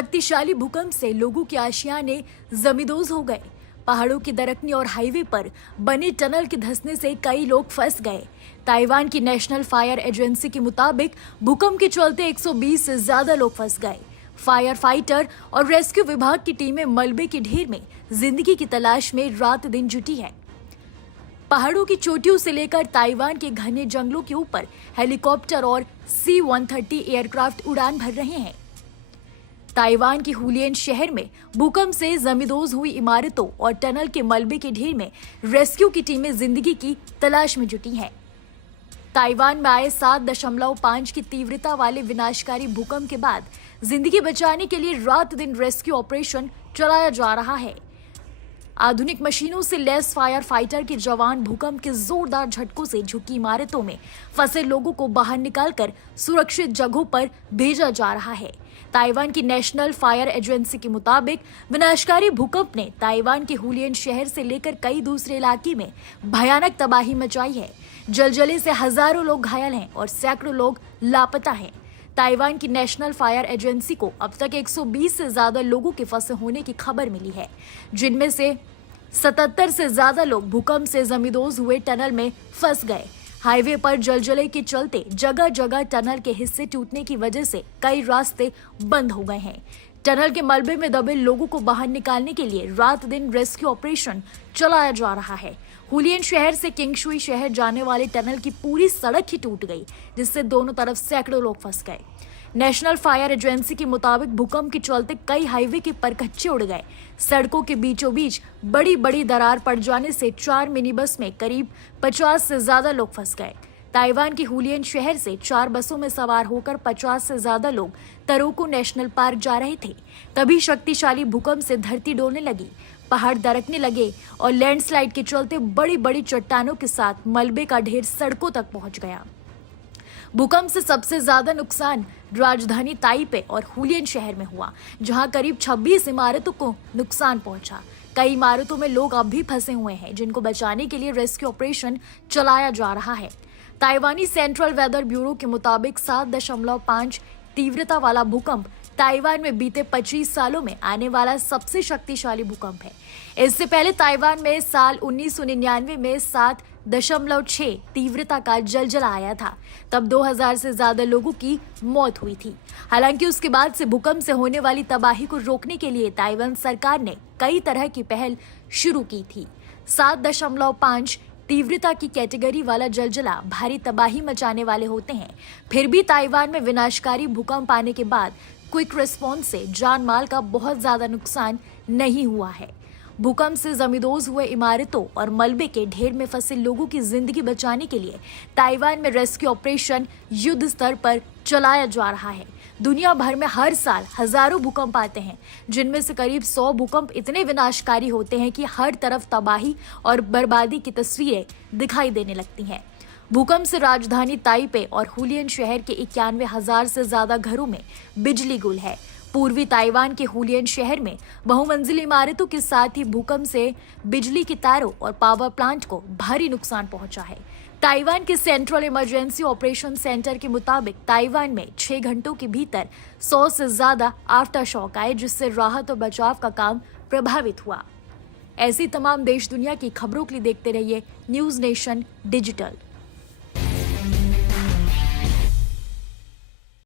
शक्तिशाली भूकंप से लोगों की आशियाने जमींदोज हो गए। पहाड़ों की दरकनी और हाईवे पर बने टनल के धंसने से कई लोग फंस गए। ताइवान की नेशनल फायर एजेंसी के मुताबिक भूकंप के चलते 120 से ज्यादा लोग फंस गए। फायर फाइटर और रेस्क्यू विभाग की टीमें मलबे के ढेर में जिंदगी की तलाश में रात दिन जुटी है। पहाड़ों की चोटियों से लेकर ताइवान के घने जंगलों के ऊपर हेलीकॉप्टर और C-130 एयरक्राफ्ट उड़ान भर रहे हैं। ताइवान के हुलियन शहर में भूकंप से जमींदोज हुई इमारतों और टनल के मलबे के ढेर में रेस्क्यू की टीमें जिंदगी की तलाश में जुटी हैं। ताइवान में आए 7.5 की तीव्रता वाले विनाशकारी भूकंप के बाद जिंदगी बचाने के लिए रात दिन रेस्क्यू ऑपरेशन चलाया जा रहा है। आधुनिक मशीनों से लैस फायर फाइटर के जवान भूकंप के जोरदार झटकों से झुकी इमारतों में फंसे लोगों को बाहर निकालकर सुरक्षित जगहों पर भेजा जा रहा है। ताइवान की नेशनल फायर एजेंसी के मुताबिक विनाशकारी भूकंप ने ताइवान के हुलियन शहर से लेकर कई दूसरे इलाके में भयानक तबाही मचाई है। जलजले से हजारों लोग घायल हैं और सैकड़ों लोग लापता हैं। ताइवान की नेशनल फायर एजेंसी को अब तक 120 से ज्यादा लोगों के फंसे होने की खबर मिली है, जिनमें से 77 से ज्यादा लोग भूकंप से जमींदोज हुए टनल में फंस गए। हाईवे पर जलजले के चलते जगह जगह टनल के हिस्से टूटने की वजह से कई रास्ते बंद हो गए हैं। टनल के मलबे में दबे लोगों को बाहर निकालने के लिए रात दिन रेस्क्यू ऑपरेशन चलाया जा रहा है। हुलियन शहर से किंगशुई शहर जाने वाले टनल की पूरी सड़क ही टूट गई, जिससे दोनों तरफ सैकड़ों लोग फंस गए। नेशनल फायर एजेंसी के मुताबिक भूकंप के चलते कई हाईवे के परखच्चे उड़ गए। सड़कों के बीचों बीच बड़ी बड़ी दरार पड़ जाने से 4 मिनी बस में करीब 50 से ज्यादा लोग फंस गए। ताइवान के हुलियन शहर से 4 बसों में सवार होकर 50 से ज्यादा लोग तरोको नेशनल पार्क जा रहे थे। तभी शक्तिशाली भूकंप से धरती डोलने लगी, पहाड़ दरकने लगे और लैंडस्लाइड के चलते बड़ी बड़ी चट्टानों के साथ मलबे का ढेर सड़कों तक पहुंच गया। भूकंप से सबसे ज्यादा नुकसान राजधानी ताइपे और हुलियन शहर में हुआ, जहां करीब 26 इमारतों को नुकसान पहुंचा। कई इमारतों में लोग अब भी फंसे हुए हैं, जिनको बचाने के लिए रेस्क्यू ऑपरेशन चलाया जा रहा है। ताइवानी सेंट्रल वेदर ब्यूरो के मुताबिक 7.5 तीव्रता वाला भूकंप ताइवान में बीते 25 सालों में आने वाला सबसे शक्तिशाली भूकंप है। इससे पहले ताइवान में साल 1999 में 7.6 तीव्रता का जलजला आया था। तब 2000 से ज्यादा लोगों की मौत हुई थी। हालांकि उसके बाद से भूकंप से होने वाली तबाही को रोकने के लिए ताइवान सरकार ने कई तरह की पहल शुरू की थी। 7.5 तीव्रता की कैटेगरी वाला जलजला भारी तबाही मचाने वाले होते हैं। फिर भी ताइवान में विनाशकारी भूकंप आने के बाद क्विक रिस्पॉन्स से जान माल का बहुत ज्यादा नुकसान नहीं हुआ है। भूकंप से जमींदोज हुए इमारतों और मलबे के ढेर में फंसे लोगों की जिंदगी बचाने के लिए ताइवान में रेस्क्यू ऑपरेशन युद्ध स्तर पर चलाया जा रहा है। दुनिया भर में हर साल हजारों भूकंप आते हैं, जिनमें से करीब 100 भूकंप इतने विनाशकारी होते हैं कि हर तरफ तबाही और बर्बादी की तस्वीरें दिखाई देने लगती हैं। भूकंप से राजधानी ताइपे और हुलियन शहर के 91,000 से ज्यादा घरों में बिजली गुल है। पूर्वी ताइवान के हुलियन शहर में बहुमंजिली इमारतों के साथ ही भूकंप से बिजली की तारों और पावर प्लांट को भारी नुकसान पहुंचा है। ताइवान के सेंट्रल इमरजेंसी ऑपरेशन सेंटर के मुताबिक ताइवान में 6 घंटों के भीतर 100 से ज्यादा आफ्टर शॉक आए, जिससे राहत और बचाव का काम प्रभावित हुआ। ऐसी तमाम देश दुनिया की खबरों के लिए देखते रहिए न्यूज नेशन डिजिटल।